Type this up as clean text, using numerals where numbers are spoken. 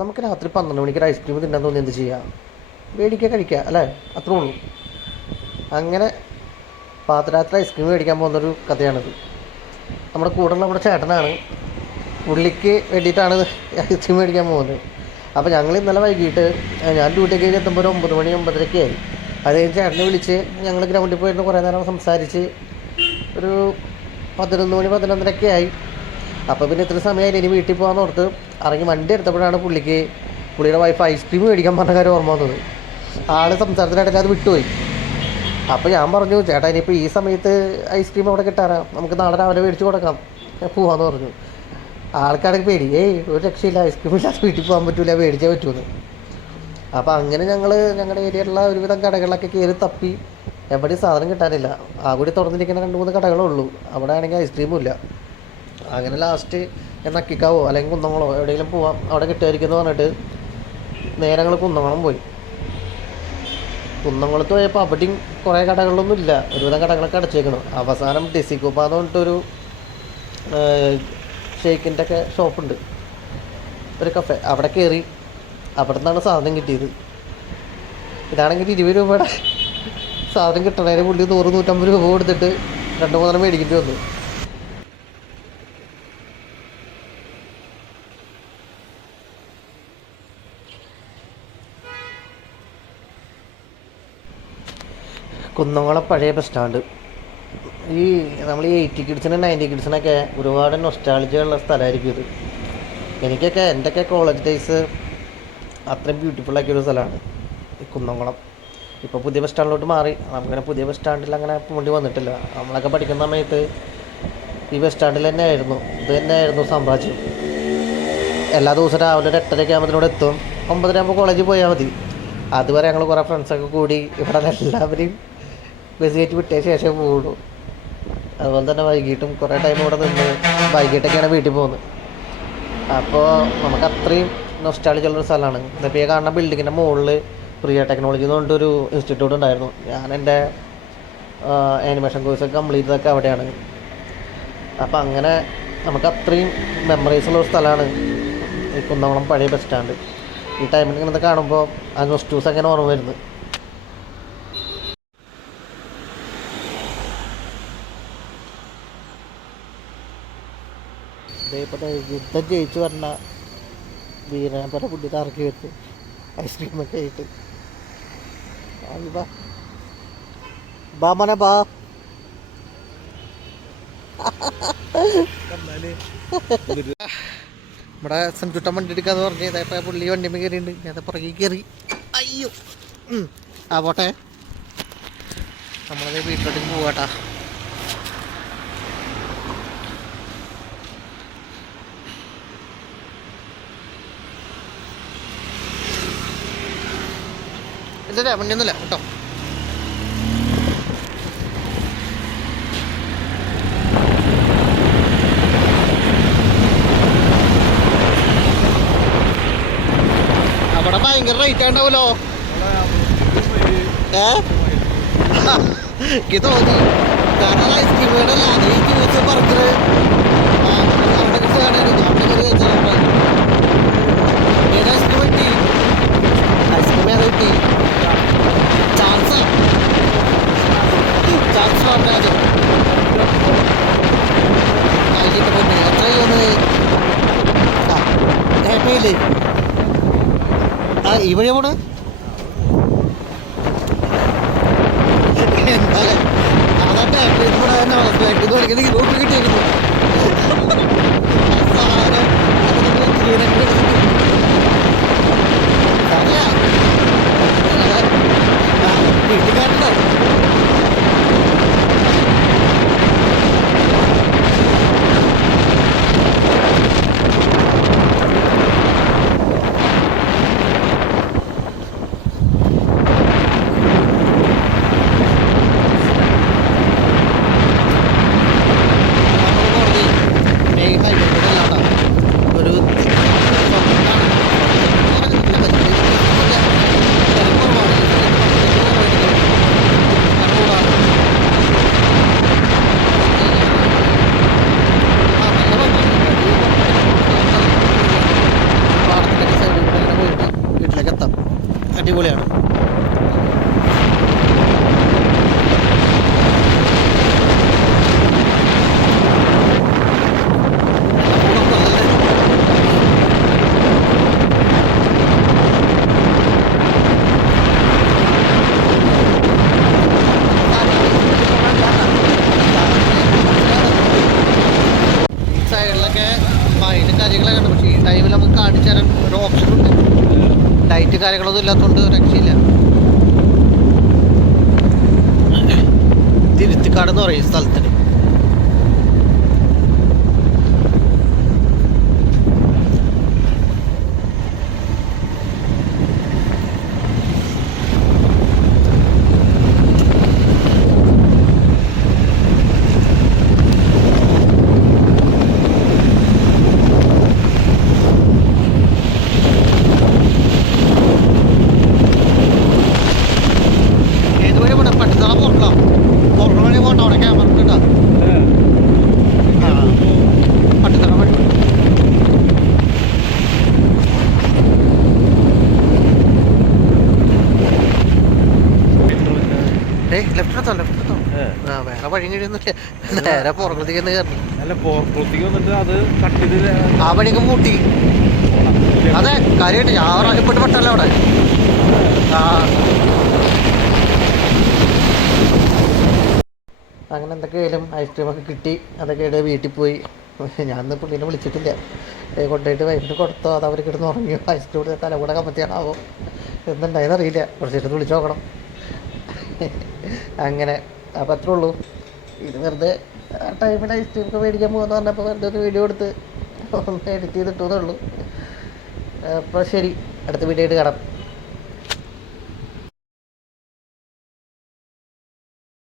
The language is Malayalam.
നമുക്ക് രാത്രി 12 മണിക്ക് ഒരു ഐസ്ക്രീം തിന്നാൻ തോന്നി എന്ത് ചെയ്യാം? മേടിക്കുക, കഴിക്കുക അല്ലേ? അത്രേ ഉള്ളൂ. അങ്ങനെ പാതിരാത്രി ഐസ്ക്രീം മേടിക്കാൻ പോകുന്നൊരു കഥയാണിത്. നമ്മുടെ കൂടെയുള്ള നമ്മുടെ ചേട്ടനാണ്, പുള്ളിക്ക് വേണ്ടിയിട്ടാണ് ഐസ്ക്രീം മേടിക്കാൻ പോകുന്നത്. അപ്പോൾ ഞങ്ങൾ ഇന്നലെ വൈകിട്ട് ഞാൻ ഡ്യൂട്ടിയൊക്കെ കഴിഞ്ഞ് എത്തുമ്പോൾ ഒരു 9 മണി 9:30 ആയി. അത് കഴിഞ്ഞ് ചേട്ടനെ വിളിച്ച് ഞങ്ങൾ ഗ്രൗണ്ടിൽ പോയിരുന്ന് കുറേ നേരം സംസാരിച്ച് ഒരു 11 മണി 11:30 ആയി. അപ്പോൾ പിന്നെ ഇത്ര സമയമായി, ഇനി വീട്ടിൽ പോകാമെന്ന് ഓർത്ത് ഇറങ്ങി വണ്ടി എടുത്തപ്പോഴാണ് പുള്ളിയുടെ വൈഫ് ഐസ്ക്രീം മേടിക്കാൻ പറഞ്ഞ കാര്യം ഓർമ്മ വന്നത്. ആൾ സംസാരത്തിനായിട്ട് അത് വിട്ടുപോയി. അപ്പോൾ ഞാൻ പറഞ്ഞു, ചേട്ടാ ഇനിയിപ്പോൾ ഈ സമയത്ത് ഐസ്ക്രീം അവിടെ കിട്ടാറാ, നമുക്ക് നാളെ രാവിലെ മേടിച്ച് കൊടുക്കാം, പോവാമെന്ന് പറഞ്ഞു. ആൾക്കാരൊക്കെ പേടി, ഒരു രക്ഷയില്ല, ഐസ്ക്രീം ഇല്ലാതെ വീട്ടിൽ പോകാൻ പറ്റില്ല, മേടിച്ചേ പറ്റുമെന്ന്. അപ്പോൾ അങ്ങനെ ഞങ്ങൾ ഞങ്ങളുടെ ഏരിയയിലുള്ള ഒരുവിധം കടകളിലൊക്കെ കയറി തപ്പി, എവിടെയും സാധനം കിട്ടാനില്ല. ആ കൂടി തുറന്നിരിക്കുന്ന 2-3 കടകളേ ഉള്ളൂ. അവിടെ ആണെങ്കിൽ ഐസ്ക്രീമും ഇല്ല. അങ്ങനെ ലാസ്റ്റ് നക്കിക്കാവോ അല്ലെങ്കിൽ കുന്നംകുളമോ എവിടെയെങ്കിലും പോവാം, അവിടെ കിട്ടുമായിരിക്കും എന്ന് പറഞ്ഞിട്ട് നേരെ ഞങ്ങൾ കുന്നംകുളം പോയി. കുന്നംകുളത്ത് പോയപ്പോൾ അവിടെയും കുറേ കടകളിലൊന്നും ഇല്ല, ഒരുവിധം കടകളൊക്കെ അടച്ചേക്കണം. അവസാനം ടെസിക്കോപ്പാന്ന് പറഞ്ഞിട്ടൊരു ഷേക്കിൻ്റെ ഒക്കെ ഷോപ്പുണ്ട്, ഒരു കഫേ, അവിടെ കയറി. അവിടെ നിന്നാണ് സാധനം കിട്ടിയത്. ഇതാണെങ്കിൽ 20 രൂപയുടെ സാധനം കിട്ടണതിന് പുള്ളി 100-150 രൂപ കൊടുത്തിട്ട് 2-3 മേടിക്കേണ്ടി വന്നു. കുന്നംകുളം പഴയ ബസ് സ്റ്റാൻഡ്. നമ്മൾ ഈ 80 കിഡ്സിനും 90 കിഡ്സിനൊക്കെ ഒരുപാട് നൊസ്റ്റാൾജിയുള്ള സ്ഥലമായിരിക്കും ഇത്. എനിക്കൊക്കെ എൻ്റെയൊക്കെ കോളേജ് ഡേയ്സ് അത്രയും ബ്യൂട്ടിഫുള്ളാക്കിയൊരു സ്ഥലമാണ് ഈ കുന്നംകുളം. ഇപ്പോൾ പുതിയ ബസ് സ്റ്റാൻഡിലോട്ട് മാറി. നമുക്കങ്ങനെ പുതിയ ബസ് സ്റ്റാൻഡിൽ അങ്ങനെ പോണ്ടി വന്നിട്ടില്ല. നമ്മളൊക്കെ പഠിക്കുന്ന സമയത്ത് ഈ ബസ് സ്റ്റാൻഡിൽ തന്നെ ആയിരുന്നു, ഇത് തന്നെ ആയിരുന്നു സാമ്രാജ്യം. എല്ലാ ദിവസവും രാവിലെ ഒരു 8:30 ആകുമ്പോഴത്തേനോട് എത്തും, 9:30 ആകുമ്പോൾ കോളേജിൽ പോയാൽ മതി. അതുവരെ ഞങ്ങൾ കുറേ ഫ്രണ്ട്സൊക്കെ കൂടി ഇവിടെ എല്ലാവരെയും ബസ് കയറ്റി വിട്ട ശേഷം പോകുള്ളൂ. അതുപോലെ തന്നെ വൈകിട്ടും കുറേ ടൈം ഇവിടെ നിന്ന് വൈകിട്ടൊക്കെയാണ് വീട്ടിൽ പോകുന്നത്. അപ്പോൾ നമുക്ക് അത്രയും നൊസ്റ്റാൾജിയുള്ളൊരു സ്ഥലമാണ്. ഇപ്പോൾ ഈ കാണുന്ന ബിൽഡിങ്ങിൻ്റെ മുകളിൽ പ്രിയ ടെക്നോളജി എന്ന് പറഞ്ഞിട്ടൊരു ഇൻസ്റ്റിറ്റ്യൂട്ട് ഉണ്ടായിരുന്നു. ഞാൻ എൻ്റെ ആനിമേഷൻ കോഴ്സൊക്കെ കംപ്ലീറ്റ് ചെയ്തൊക്കെ അവിടെയാണ്. അപ്പം അങ്ങനെ നമുക്ക് അത്രയും മെമ്മറീസ് ഉള്ളൊരു സ്ഥലമാണ് ഈ കുന്നംകുളം പഴയ ബസ് സ്റ്റാൻഡ്. ഈ ടൈമിൽ ഇങ്ങനെ കാണുമ്പോൾ ആ നൊസ്റ്റൂസ് അങ്ങനെ ഓർമ്മ വരുന്നത്. ഇതേപോലെ യുദ്ധം ജയിച്ചു പറഞ്ഞ വീരപര പുള്ളിനെ ഇറക്കി വെച്ച് ഐസ്ക്രീമൊക്കെ ആയിട്ട് ബാ മോനെ ബാ. നമ്മുടെ സെൻചുട്ടൻ വണ്ടി എടുക്കാന്ന് പറഞ്ഞ് ഇതേപോലെ പുള്ളി വണ്ടിമ്മ കയറിയുണ്ട്. ഞാൻ പുറകെ കയറി. അയ്യോ ആ പോട്ടെ, നമ്മളത് വീട്ടിലോട്ടേക്ക് പോവാട്ടാ. ഇല്ല വണ്ടിയൊന്നുമില്ല കേട്ടോ. അവിടെ ഭയങ്കര റേറ്റ് ഉണ്ടാവുമല്ലോ. എനിക്ക് തോന്നി, കാരണം ഐസ്ക്രീമുകളുടെ അല്ല ഈ ജ്യൂസ് പറഞ്ഞത് അവിടെ ഏത് ഐസ്ക്രീം കിട്ടി? ഐസ്ക്രീം ഏതാ കിട്ടി? ചാൻസ് പറഞ്ഞത് ആയിക്കോട്ടെ പൊന്നെ, എത്ര ചെയ്യുന്നത്? ഏട്ടയില്ലേ ഈ വഴിയാ പോണ്? എന്തായാലും അതാ ബാറ്ററി കൂടെ തന്നെ ബാറ്ററി കളിക്കണമെങ്കിൽ റൂട്ട് കിട്ടിയിരുന്നു. വീട്ടുകാരുണ്ടാവും. ഒരു അടിപൊളിയാണ്. സൈഡിലൊക്കെ ഫൈനും കാര്യങ്ങളൊക്കെ ഉണ്ട്. പക്ഷേ ഈ ടൈമിൽ നമുക്ക് കാണിച്ചു തരാൻ ഒരു ഓപ്ഷൻ ഉണ്ട്. ലൈറ്റ് കാര്യങ്ങളൊന്നും ഇല്ലാത്തതുകൊണ്ട് രക്ഷയില്ല. തിരുത്തിക്കാട് എന്ന് പറയും സ്ഥലത്തിന്. ലെഫ്റ്റിനെത്തോ വേറെ വഴി കഴിയൊന്നുമില്ല. നേരെ പുറത്തേക്ക് കയറി ആ പണിയൊക്കെ മൂട്ടി. അതെ കാര്യമായിട്ട് ഞാൻ ഇപ്പോട്ട് പെട്ടല്ലോ അവിടെ. അങ്ങനെ എന്തൊക്കെയായാലും ഐസ്ക്രീമൊക്കെ കിട്ടി. അതൊക്കെ ഇടയിൽ വീട്ടിൽ പോയി. ഞാനിന്ന് പുള്ളീനെ വിളിച്ചിട്ടില്ല. കൊണ്ടുപോയിട്ട് വൈകിട്ട് കൊടുത്തോ അത് അവർ കിടന്ന് ഉറങ്ങിയോ ഐസ്ക്രീം തലകൂടെ കമ്പത്തിയാണാവോ എന്തുണ്ടായെന്ന് അറിയില്ല. കുറച്ചിട്ട് വിളിച്ച് നോക്കണം. അങ്ങനെ അപ്പം അത്രേ ഉള്ളൂ. ഇത് വെറുതെ ആ ടൈമിൽ ഐസ്ക്രീമൊക്കെ മേടിക്കാൻ പോകുമെന്ന് പറഞ്ഞപ്പോൾ വെറുതെ ഒരു വീഡിയോ എടുത്ത് ഒന്ന് എഡിറ്റ് ചെയ്തിട്ടേ ഉള്ളൂ. അപ്പോൾ ശരി, അടുത്ത വീഡിയോ ആയിട്ട് കാണാം.